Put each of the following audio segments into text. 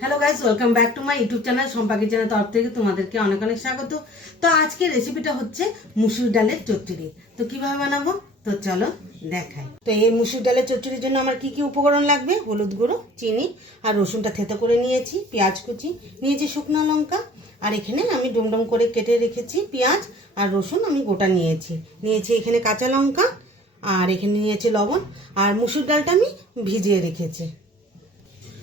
Hello guys, welcome back to my YouTube channel Shampa কিচেনের তরফ থেকে তোমাদেরকে অনেক অনেক স্বাগত। তো আজকের রেসিপিটা হচ্ছে মুসুর ডালের চচ্চড়ি। তো কিভাবে বানাবো তো চলো দেখাই। তো এই মুসুর ডালের চচ্চড়ির জন্য আমার কি কি উপকরণ লাগবে: হলুদ গুঁড়ো, চিনি আর রসুনটা থেতো করে নিয়েছি, পেঁয়াজ কুচি নিয়েছি, শুকনো লঙ্কা, আর এখানে আমি ডুমডুম করে কেটে রেখেছি পেঁয়াজ আর রসুন আমি গোটা নিয়েছি এখানে কাঁচা লঙ্কা, আর এখানে নিয়েছি লবণ, আর মুসুর ডালটা আমি ভিজিয়ে রেখেছি।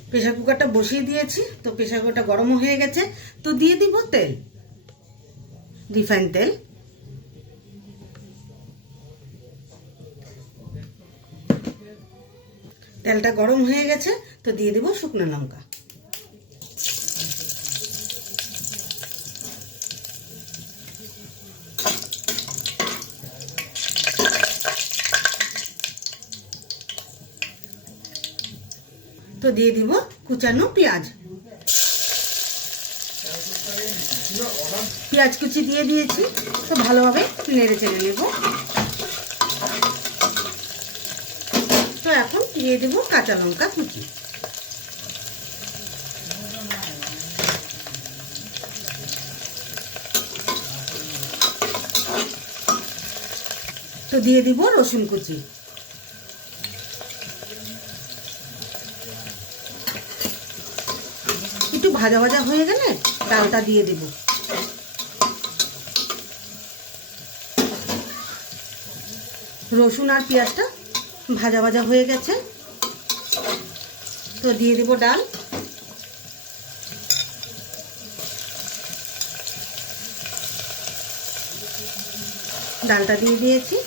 প্রেসার কুকারটা বসিয়ে দিয়েছি। তো প্রেসার কুকারটা গরম হয়ে গেছে, তো দিয়ে দিব তেল, রিফাইন তেল। তেলটা গরম হয়ে গেছে, তো দিয়ে দিব শুকনো লঙ্কা। তো দিয়ে দিব কুচানো পেঁয়াজ। পেঁয়াজ কুচি দিয়ে দিয়েছি, তো ভালোভাবে নেড়ে চেড়ে নেব। তো এখন দিয়ে দেব কাঁচা লঙ্কা কুচি। তো দিয়ে দিব রসুন কুচি। একটু ভাজা ভাজা হয়ে গেলে ডালটা দিয়ে দেব। রসুন আর পেঁয়াজটা ভাজা ভাজা হয়ে গেছে, তো দিয়ে দেব ডাল। ডালটা দিয়ে দিয়েছি।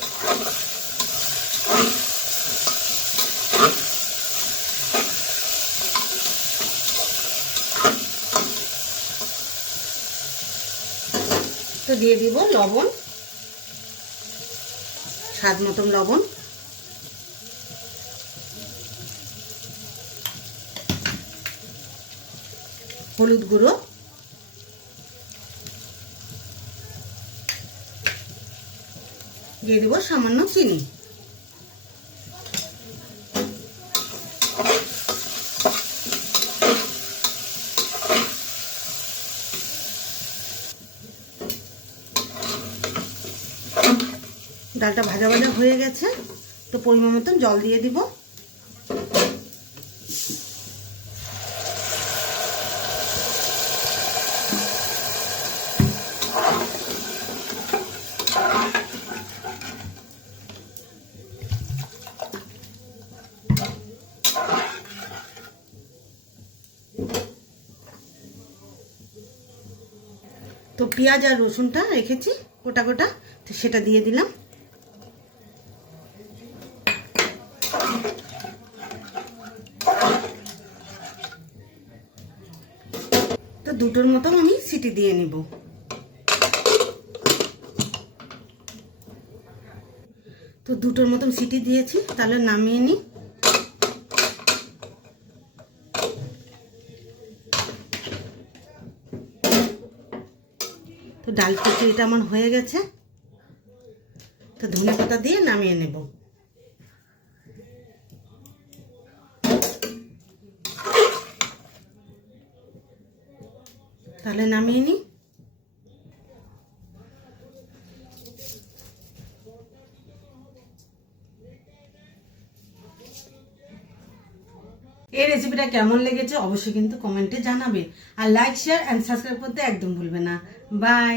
তো দিয়ে দিব লবণ, স্বাদ মতন লবণ, হলুদ গুঁড়ো, দিয়ে দেব সামান্য চিনি। ডালটা ভাজা ভাজা হয়ে গেছে, তো পরিমাণ মতন জল দিয়ে দিব। তো পেঁয়াজ আর রসুনটা রেখেছি গোটা গোটা, তো সেটা দিয়ে দিলাম। তো দুটোর মতো আমি সিটি দিয়ে নিব। তো দুটোর মতন সিটি দিয়েছি, তাহলে নামিয়ে নিই। তো ডাল চচ্চড়িটা আমার হয়ে গেছে, তো ধনে পাতা দিয়ে নামিয়ে নেব। তাহলে নামিয়ে নিই। এই রেসিপিটা কেমন লেগেছে অবশ্যই কিন্তু কমেন্টে জানাবে, আর লাইক, শেয়ার এন্ড সাবস্ক্রাইব করতে একদম ভুলবে না। বাই।